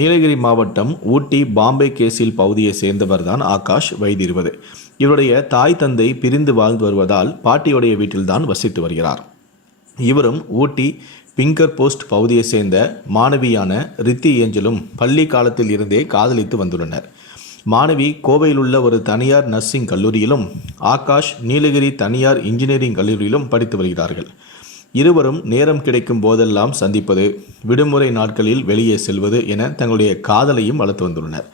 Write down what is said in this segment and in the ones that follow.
நீலகிரி மாவட்டம் ஊட்டி பாம்பே கேசில் பகுதியை சேர்ந்தவர்தான் ஆகாஷ் வயது இருபது இவருடைய தாய் தந்தை பிரிந்து வாழ்ந்து வருவதால் பாட்டியுடைய வீட்டில்தான் வசித்து வருகிறார். இவரும் ஊட்டி பிங்கர் போஸ்ட் பகுதியை சேர்ந்த மாணவியான ரித்தி ஏஞ்சலும் பள்ளி காலத்தில் இருந்தே காதலித்து வந்துள்ளனர். மாணவி கோவையில் உள்ள ஒரு தனியார் நர்சிங் கல்லூரியிலும் ஆகாஷ் நீலகிரி தனியார் இன்ஜினியரிங் கல்லூரியிலும் படித்து வருகிறார்கள். இருவரும் நேரம் கிடைக்கும் போதெல்லாம் சந்திப்பது விடுமுறை நாட்களில் வெளியே செல்வது என தங்களுடைய காதலையும் வளர்த்து வந்துள்ளனர்.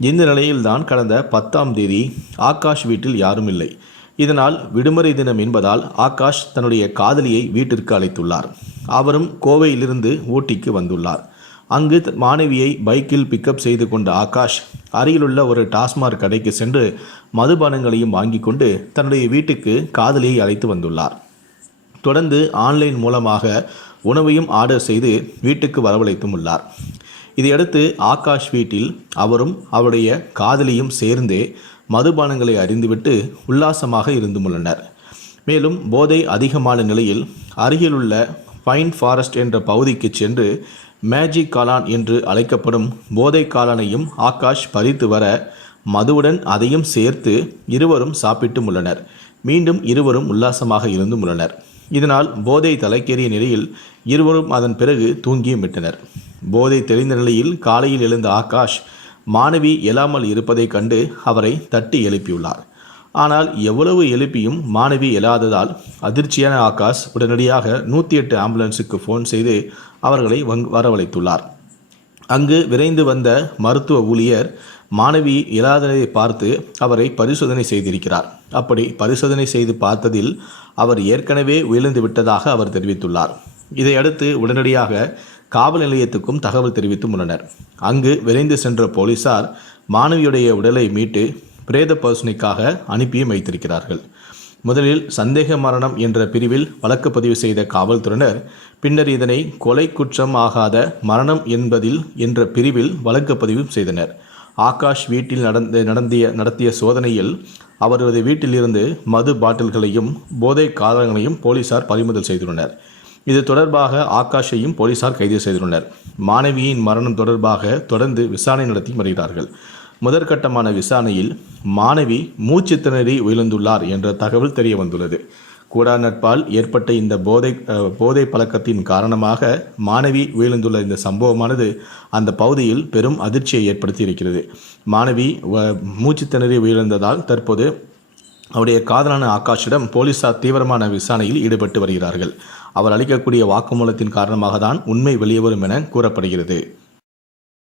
இந்த நிலையில்தான் கடந்த பத்தாம் தேதி ஆகாஷ் வீட்டில் யாரும் இல்லை. இதனால் விடுமுறை தினம் என்பதால் ஆகாஷ் தன்னுடைய காதலியை வீட்டிற்கு அழைத்துள்ளார். அவரும் கோவையிலிருந்து ஊட்டிக்கு வந்துள்ளார். அங்கு த- மாணவியை பைக்கில் பிக்கப் செய்து கொண்ட ஆகாஷ் அருகிலுள்ள ஒரு டாஸ்மாக் கடைக்கு சென்று மதுபானங்களையும் வாங்கி கொண்டு தன்னுடைய வீட்டுக்கு காதலியை அழைத்து வந்துள்ளார். தொடர்ந்து ஆன்லைன் மூலமாக உணவையும் ஆர்டர் செய்து வீட்டுக்கு வரவழைத்தும் உள்ளார். இதையடுத்து ஆகாஷ் வீட்டில் அவரும் அவருடைய காதலியும் சேர்ந்தே மதுபானங்களை அறிந்துவிட்டு உல்லாசமாக இருந்தும் உள்ளனர். மேலும் போதை அதிகமான நிலையில் அருகிலுள்ள பைன் ஃபாரஸ்ட் என்ற பகுதிக்கு சென்று மேஜிக் காளான் என்று அழைக்கப்படும் போதை காளானையும் ஆகாஷ் பறித்து வர மதுவுடன் அதையும் சேர்த்து இருவரும் சாப்பிட்டும் உள்ளனர். மீண்டும் இருவரும் உல்லாசமாக இருந்தும் உள்ளனர். இதனால் போதை தலைக்கேறிய நிலையில் இருவரும் அதன் பிறகு தூங்கியும் விட்டனர். போதை தெளிந்த நிலையில் காலையில் எழுந்த ஆகாஷ் மாணவி எழாமல் இருப்பதைக் கண்டு அவரை தட்டி எழுப்பியுள்ளார். ஆனால் எவ்வளவு எழுப்பியும் மாணவி எழாததால் அதிர்ச்சியான ஆகாஷ் உடனடியாக நூற்றி எட்டு ஆம்புலன்ஸுக்கு ஃபோன் செய்து அவர்களை வங் வரவழைத்துள்ளார். அங்கு விரைந்து வந்த மருத்துவ ஊழியர் மாணவி இயலாததை பார்த்து அவரை பரிசோதனை செய்திருக்கிறார். அப்படி பரிசோதனை செய்து பார்த்ததில் அவர் ஏற்கனவே உயர்ந்து விட்டதாக அவர் தெரிவித்துள்ளார். இதையடுத்து உடனடியாக காவல் நிலையத்துக்கும் தகவல் தெரிவித்தும் உள்ளனர் அங்கு விரைந்து சென்ற போலீசார் மாணவியுடைய உடலை மீட்டு பிரேத பரிசோதனைக்காக அனுப்பியும் வைத்திருக்கிறார்கள். முதலில் சந்தேக மரணம் என்ற பிரிவில் வழக்கு பதிவு செய்த காவல்துறையினர் பின்னர் இதனை கொலை குற்றம் ஆகாத மரணம் என்பதில் என்ற பிரிவில் வழக்கு பதிவு செய்தனர். ஆகாஷ் வீட்டில் நடந்த நடந்திய நடத்திய சோதனையில் அவரது வீட்டிலிருந்து மது பாட்டில்களையும் போதை காதலங்களையும் போலீசார் பறிமுதல் செய்துள்ளனர். இது தொடர்பாக ஆகாஷையும் போலீசார் கைது செய்துள்ளனர். மாணவியின் மரணம் தொடர்பாக தொடர்ந்து விசாரணை நடத்தி வருகிறார்கள். முதற்கட்டமான விசாரணையில் மாணவி மூச்சு திணறி உயிர்ந்துள்ளார் என்ற தகவல் தெரிய வந்துள்ளது. கூடா நட்பால் ஏற்பட்ட இந்த போதை போதை பழக்கத்தின் காரணமாக மாணவி உயிரிழந்துள்ள இந்த சம்பவமானது அந்த பகுதியில் பெரும் அதிர்ச்சியை ஏற்படுத்தி இருக்கிறது மாணவி வ- மூச்சு திணறி உயிரிழந்ததால் தற்போது அவருடைய காதலான ஆகாஷிடம் போலீசார் தீவிரமான விசாரணையில் ஈடுபட்டு வருகிறார்கள். அவர் அளிக்கக்கூடிய வாக்குமூலத்தின் காரணமாக தான் உண்மை வெளியே வரும் என கூறப்படுகிறது.